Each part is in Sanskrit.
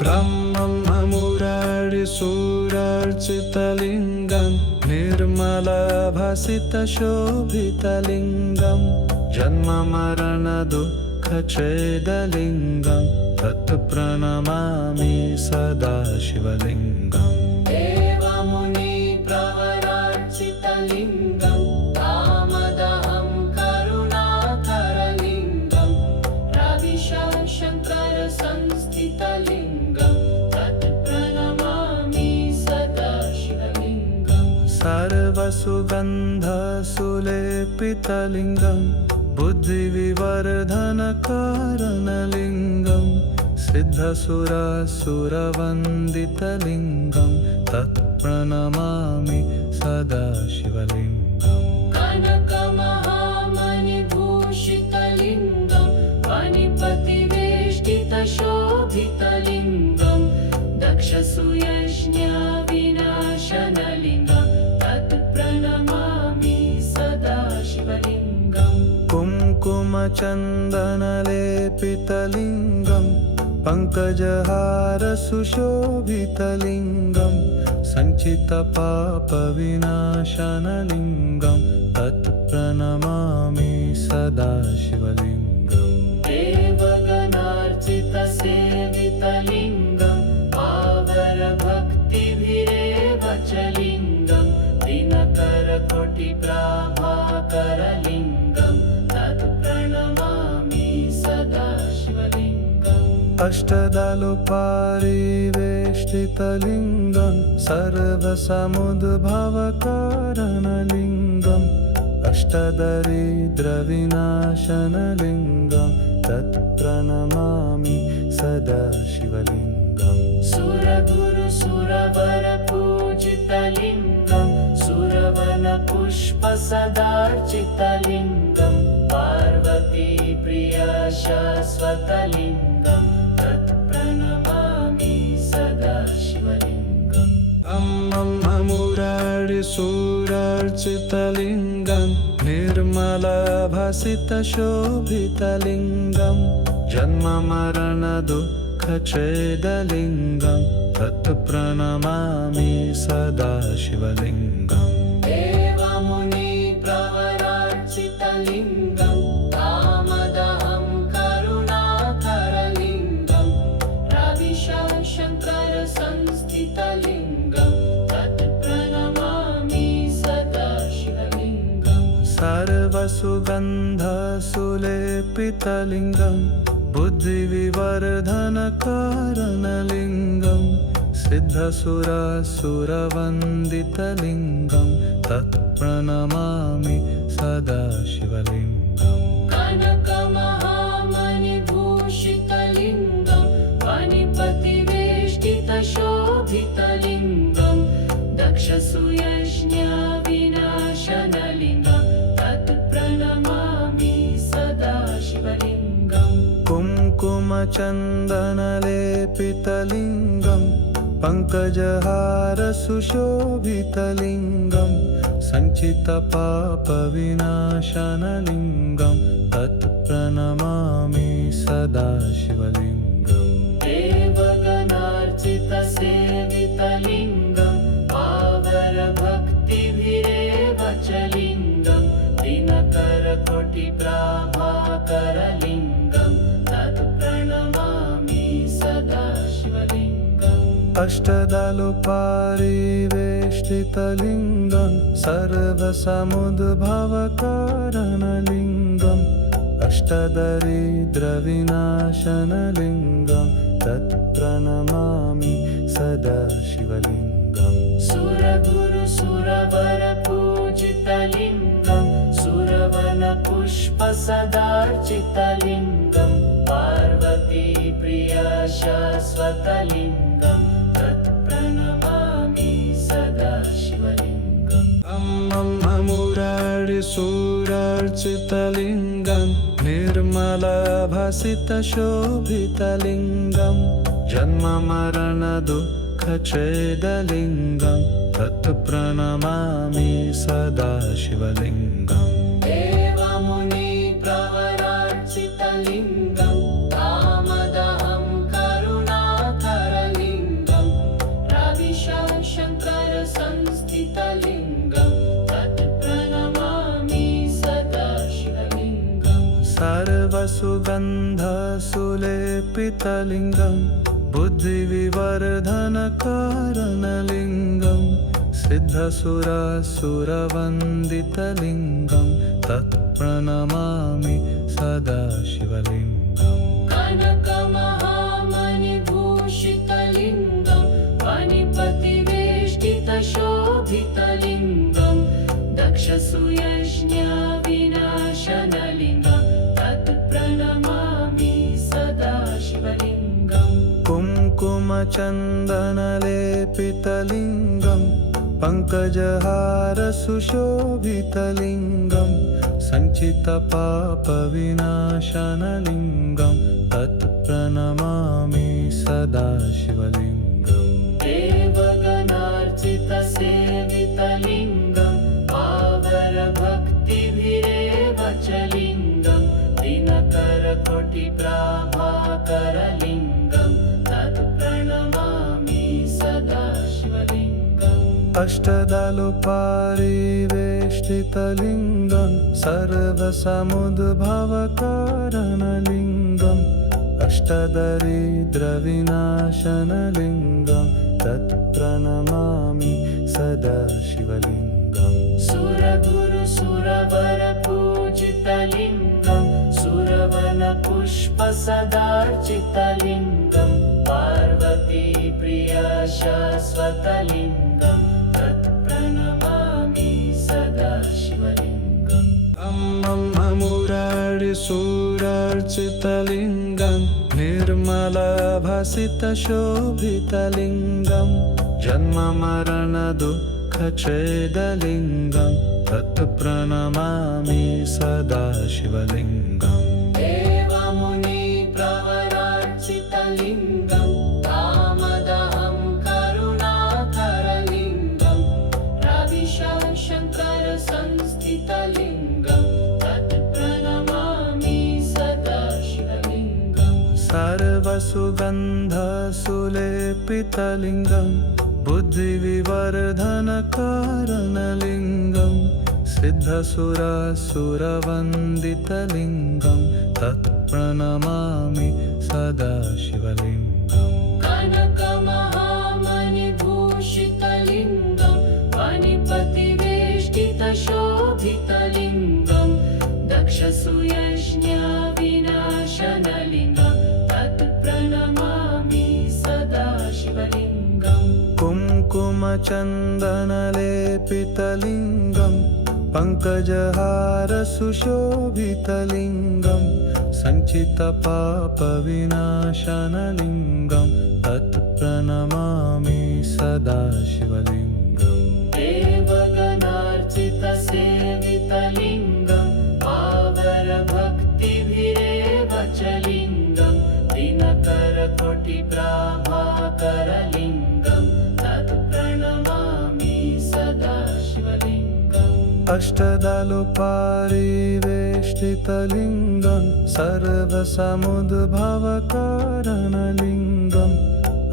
ब्रह्ममुरारिसूरार्चितलिङ्गं निर्मलभासितशोभितलिङ्गं जन्ममरणदुःखच्छेदलिङ्गं तत्प्रणमामि सदा शिवलिङ्गम् देवमुनिप्रवरार्चितलिङ्गं कामदहं करुणाकरलिङ्गं रविशङ्करसंस्थितलिङ्गं तत्प्रणमामि सदा शिवलिङ्गम् सर्वसुगन्धसुलेपितलिङ्गं बुद्धिविवर्धनकारणलिङ्गं सिद्धसुरासुरवन्दितलिङ्गं तत्प्रणमामि सदा शिवलिङ्गम् कनकमहामणिभूषितलिङ्गं फणिपतिवेष्टितशोभितलिङ्गं दक्षसूयज्ञविनाशनलिङ्गं तत्प्रणमामि सदा शिवलिङ्गम् कुङ्कुमचन्दनलेपितलिङ्गं पङ्कजहारसुशोभितलिङ्गं सञ्चितपापविनाशनलिङ्गं तत्प्रणमामि सदा शिवलिङ्गम् देवगणार्चितसेवितलिङ्गं पावरभक्तिभिरेव च लिङ्गं दिनकरकोटिप्राभाकरलिङ्गं तत्प्रणमामि सदा शिवलिङ्गम् अष्टदलुपारिवेष्टितलिङ्गं सर्वसमुद्भवकारणलिङ्गम् अष्टदरिद्रविनाशनलिङ्गं तत्प्रणमामि सदा शिवलिङ्गम् सुरगुरुसुरवरपूजितलिङ्गं सुरवनपुष्पसदार्चितलिङ्गं पार्वतीप्रियशाश्वतलिङ्गं तत्प्रणमामि सदा शिवलिङ्गम् ब्रह्ममुरारिसूरार्चितलिङ्गं निर्मलभासितशोभितलिङ्गं जन्ममरणदुःखच्छेदलिङ्गं तत्प्रणमामि सदा शिवलिङ्गम् देवमुनिप्रवरार्चितलिङ्गं कामदहं करुणाकरलिङ्गं रविशङ्करसंस्थितलिङ्गं तत्प्रणमामि सदा शिवलिङ्गम् सर्वसुगन्धसुलेपितलिङ्गं बुद्धिविवर्धनकारणलिङ्गं सिद्धसुरासुरवन्दितलिङ्गं तत्प्रणमामि सदा शिवलिङ्गम् कनकमहामणिभूषितलिङ्गं फणिपतिवेष्टितशोभितलिङ्गं दक्षसूयज्ञविनाशनलिङ्गं तत्प्रणमामि सदा शिवलिङ्गम् कुङ्कुमचन्दनलेपितलिङ्गं पङ्कजहारसुशोभितलिङ्गं सञ्चितपापविनाशनलिङ्गं तत्प्रणमामि सदा शिवलिङ्गम् देवगणार्चितसेवितलिङ्गं पावरभक्तिभिरेव च लिङ्गं दिनकरकोटिप्राभाकरलिङ्गं तत्प्रणमामि सदा शिवलिङ्गम् अष्टदलुपारिवेष्टितलिङ्गं सर्वसमुद्भवकारणलिङ्गम् अष्टदरिद्रविनाशनलिङ्गं तत्प्रणमामि सदा शिवलिङ्गम् सुरगुरुसुरवरपूजितलिङ्गं सुरवनपुष्पसदार्चितलिङ्गं पार्वतीप्रियशाश्वतलिङ्गं तत्प्रणमामि सदा शिवलिङ्गम् ब्रह्ममुरारिसूरार्चितलिङ्गं निर्मलभासितशोभितलिङ्गं जन्ममरणदुःखच्छेदलिङ्गं तत्प्रणमामि सदा शिवलिङ्गम् देवमुनिप्रवरार्चितलिङ्गं कामदहं करुणाकर सर्वसुगन्धसुलेपितलिङ्गं बुद्धिविवर्धनकारणलिङ्गं सिद्धसुरासुरवन्दितलिङ्गं तत्प्रणमामि सदा शिवलिङ्गम् कनकमहामणिभूषितलिङ्गं पाणिपतिवेष्टितशोभितलिङ्गं दक्षसूयज्ञविनाशनलिङ्गं तत्प्रणमामि सदा शिवलिङ्गम् कुङ्कुमचन्दनलेपितलिङ्गं पङ्कजहारसुशोभितलिङ्गं सञ्चितपापविनाशनलिङ्गं तत्प्रणमामि सदा शिवलिङ्गम् देवगणार्चितसेवितलिङ्गं पावरभक्तिभिरेव च लिङ्गं दिनकरकोटिप्राभाकरलिङ्गं तत्प्रणमामि सदा शिवलिङ्गम् अष्टदलुपारिवेष्टितलिङ्गं सर्वसमुद्भवकारणलिङ्गम् अष्टदरिद्रविनाशनलिङ्गं तत्प्रणमामि सदा शिवलिङ्गम् सुरगुरुसुरवरपूजितलिङ्गं सुरवनपुष्पसदार्चितलिङ्गं पार्वतीप्रियशाश्वतलिङ्गं तत्प्रणमामि सदा शिवलिङ्गम् मुरारिसुरार्चितलिङ्गं निर्मलभासितशोभितलिङ्गं जन्ममरणदुःखच्छेदलिङ्गं तत्प्रणमामि सदा शिवलिङ्गम् देवमुनिप्रवरार्चितलिङ्गं कामदहं करुणाकरलिङ्गं रविशङ्करसंस्थितलिङ्गं तत्प्रणमामि सदा शिवलिङ्गम् सर्वसुगन्धसुलेपितलिङ्गं बुद्धिविवर्धनकारणलिङ्गं सिद्धसुरासुरवन्दितलिङ्गं तत्प्रणमामि सदा शिवलिङ्गम् कनकमहामणिभूषितलिङ्गं पाणिपतिवेष्टितशोभितलिङ्गं दक्षसूयज्ञविनाशनलिङ्गं तत्प्रणमामि सदा शिवलिङ्गम् कुङ्कुमचन्दनलेपितलिङ्गं पङ्कजहारसुशोभितलिङ्गं सञ्चितपापविनाशनलिङ्गं तत्प्रणमामि सदा शिवलिङ्गम् देवगणार्चितसेवितलिङ्गं पावरभक्तिभिरेव च लिङ्गं दिनकरकोटिप्राभाकरलिङ्गं तत्प्रणमामि सदा शिवलिङ्गम् अष्टदलुपारिवेष्टितलिङ्गं सर्वसमुद्भवकारणलिङ्गम्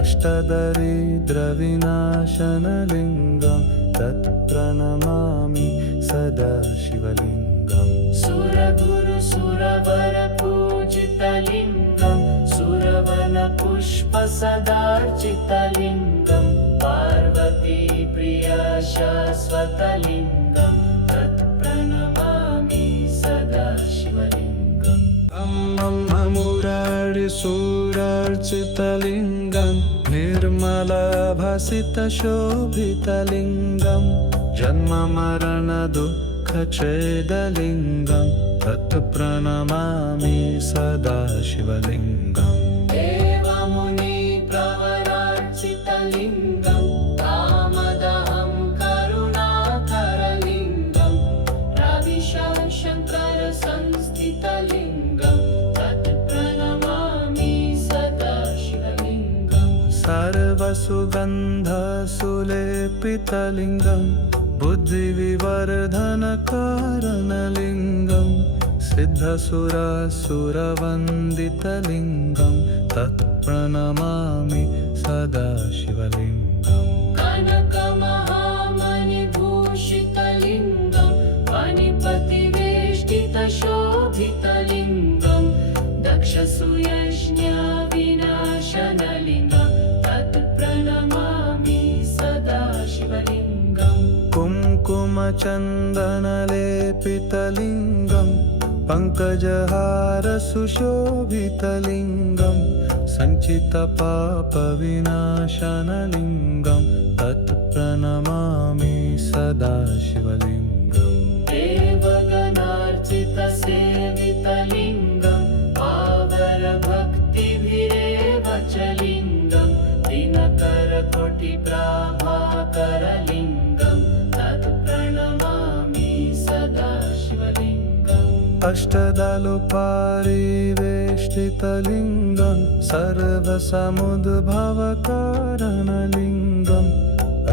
अष्टदरिद्रविनाशनलिङ्गं तत्प्रणमामि सदा शिवलिङ्गम् सुरगुरुसुरवरपूजितलिङ्गं सुरवनपुष्पसदार्चितलिङ्गं पार्वतीप्रियशाश्वतलिङ्गं तत्प्रणमामि सदा शिवलिङ्गम् मुरारिसुरार्चितलिङ्गं निर्मलभासितशोभितलिङ्गं जन्ममरणदुःखच्छेदलिङ्गं तत्प्रणमामि सदा शिवलिङ्गम् देवमुनिप्रवरार्चितलिङ्गं कामदहं करुणाकरलिङ्गं रविशङ्करसंस्थितलिङ्गं तत्प्रणमामि सदा शिवलिङ्गम् सर्वसुगन्धसुलेपितलिङ्गं बुद्धिविवर्धनकारणलिङ्गं सिद्धसुरासुरवन्दितलिङ्गं तत्प्रणमामि सदा शिवलिङ्गम् कनकमहामणिभूषितलिङ्गं पाणिपतिवेष्टितशोभितलिङ्गं दक्षसूयज्ञविनाशनलिङ्गं तत् प्रणमामि सदा शिवलिङ्गम् कुङ्कुमचन्दनलेपितलिङ्गं पङ्कजहारसुशोभितलिङ्गं सञ्चितपापविनाशनलिङ्गं तत् प्रणमामि सदा शिवलिङ्गम् देवगणार्चितसेवितलिङ्गं पावरभक्तिभिरेव च लिङ्गं दिनकरकोटिप्राभाकरलिङ्गं तत् प्रणमामि सदा शिवलिङ्गम् अष्टदलुपारिवेष्टितलिङ्गं सर्वसमुद्भवकारणलिङ्गम्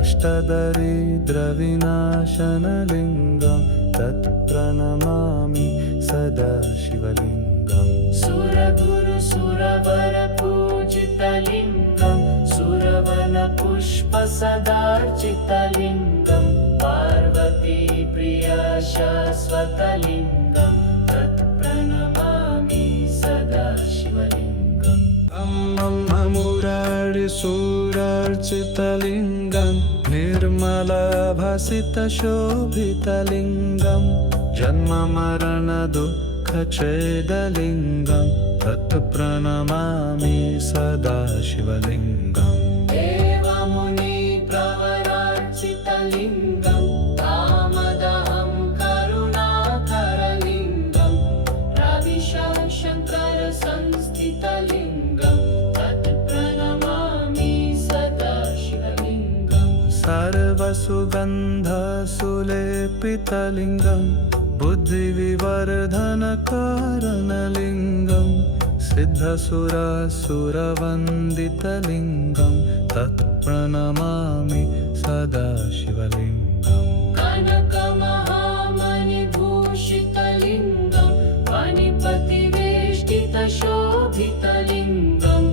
अष्टदरिद्रविनाशनलिङ्गं तत् प्रणमामि सदा शिवलिङ्गम् सुरगुरुसुरवरपूजितलिङ्गं सुरवनपुष्पसदार्चितलिङ्गं पार्वतीप्रियशाश्वतलिङ्गं तत् प्रणमामि सदा शिवलिङ्गम् मुरारिसुरार्चितलिङ्गं निर्मलभासितशोभितलिङ्गं जन्ममरणदुःखच्छेदलिङ्गं तत् प्रणमामि सदा शिवलिङ्गम् देवमुनिप्रवरार्चितलिङ्गं कामदहं करुणाकरलिङ्गं रविशङ्करसंस्थितलिङ्गं तत् प्रणमामि सदा शिवलिङ्गम् सर्वसुगन्धसुलेपितलिङ्गं बुद्धिविवर्धनकारणलिङ्गं सिद्धसुरसुरवन्दितलिङ्गं तत् प्रणमामि सदा शिवलिङ्गम् कनकमहामणिभूषितलिङ्गं मणिपतिवेष्टितशोभितलिङ्गं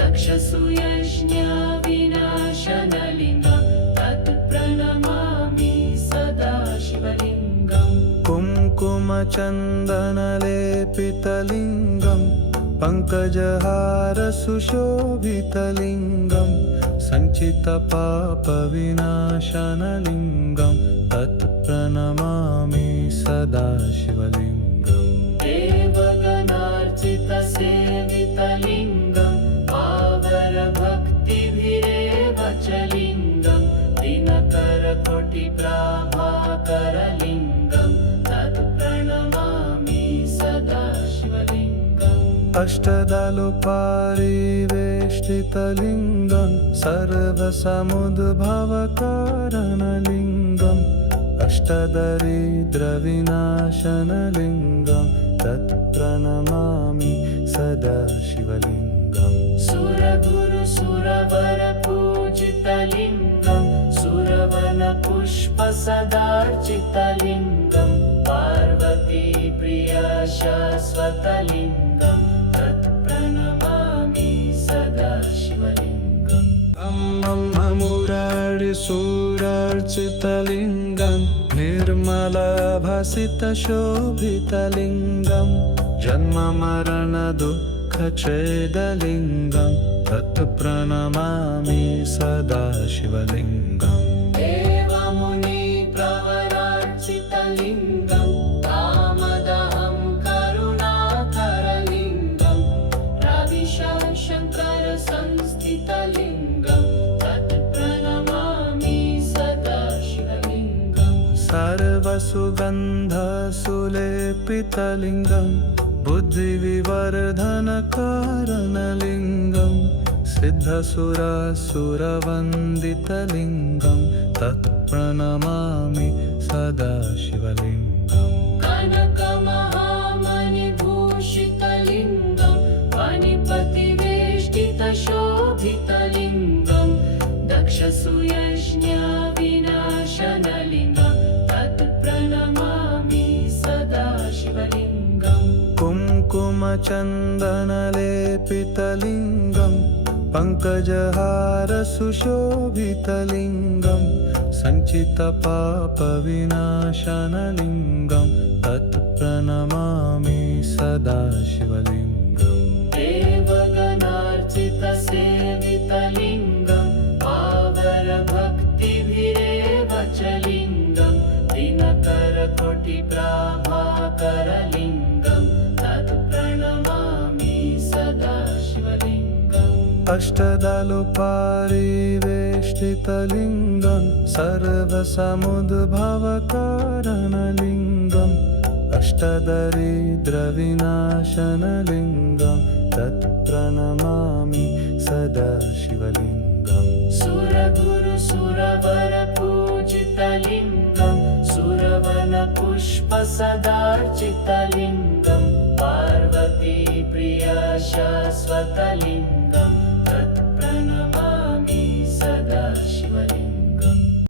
दक्षसूयज्ञविनाशनलिङ्गं तत् प्रणमामि सदा शिवलिङ्गम् कुङ्कुमचन्दनलेपितलिङ्गं पङ्कजहारसुशोभितलिङ्गं सञ्चितपापविनाशनलिङ्गं तत् प्रणमामि सदा शिवलिङ्गम् देवगणार्चितसेवितलिङ्गं पावरभक्तिभिरेव च लिङ्गं दिनकरकोटिप्राभाकरलिङ्गं तत् प्रणमामि सदा शिवलिङ्गम् अष्टदलुपारिवेष्टितलिङ्गं सर्वसमुद्भवकारणलिङ्गम् अष्टदरिद्रविनाशनलिङ्गं तत् प्रणमामि सदा शिवलिङ्गम् सुरगुरुसुरवरपूजितलिङ्गं सुरवनपुष्पसदार्चितलिङ्गं पार्वतीप्रियशाश्वतलिङ्गं तत् प्रणमामि सदा शिवलिङ्गम् मुरारिसुरार्चितलिङ्गं निर्मलभासितशोभितलिङ्गं जन्ममरणदुःखच्छेदलिङ्गं तत् प्रणमामि सदा शिवलिङ्गम् देवमुनिप्रवरार्चितलिङ्गं कामदहं करुणाकरलिङ्गं रविशङ्करसंस्थितलिङ्गं तत् प्रणमामि सदा शिवलिङ्गम् सर्वसुगन्धसुलेपितलिङ्गं बुद्धिविवर्धनकारणलिङ्गं सिद्धसुरसुरवन्दितलिङ्गं तत् प्रणमामि सदा शिवलिङ्गम् कनकमहामणिभूषितलिङ्गं मणिपतिवेष्टितशोभितलिङ्गं दक्षसूयज्ञविनाशनलिङ्गं तत् प्रणमामि सदा शिवलिङ्गम् कुङ्कुमचन्दनलेपितलिङ्गं पङ्कजहारसुशोभितलिङ्गं सञ्चितपापविनाशनलिङ्गं तत् प्रणमामि सदा शिवलिङ्गम् अष्टदलु परिवेष्टितलिङ्गं सर्वसमुद्भवकारणलिङ्गम् अष्टदरिद्रविनाशनलिङ्गं तत्प्रणमामि सदा शिवलिङ्गम् सुरगुरु सुरवर पूजितलिङ्गं सुरवनपुष्पसदार्चितलिङ्गं पार्वती प्रिय शाश्वतलिङ्गं तत्प्रणमामि सदा शिवलिङ्गम्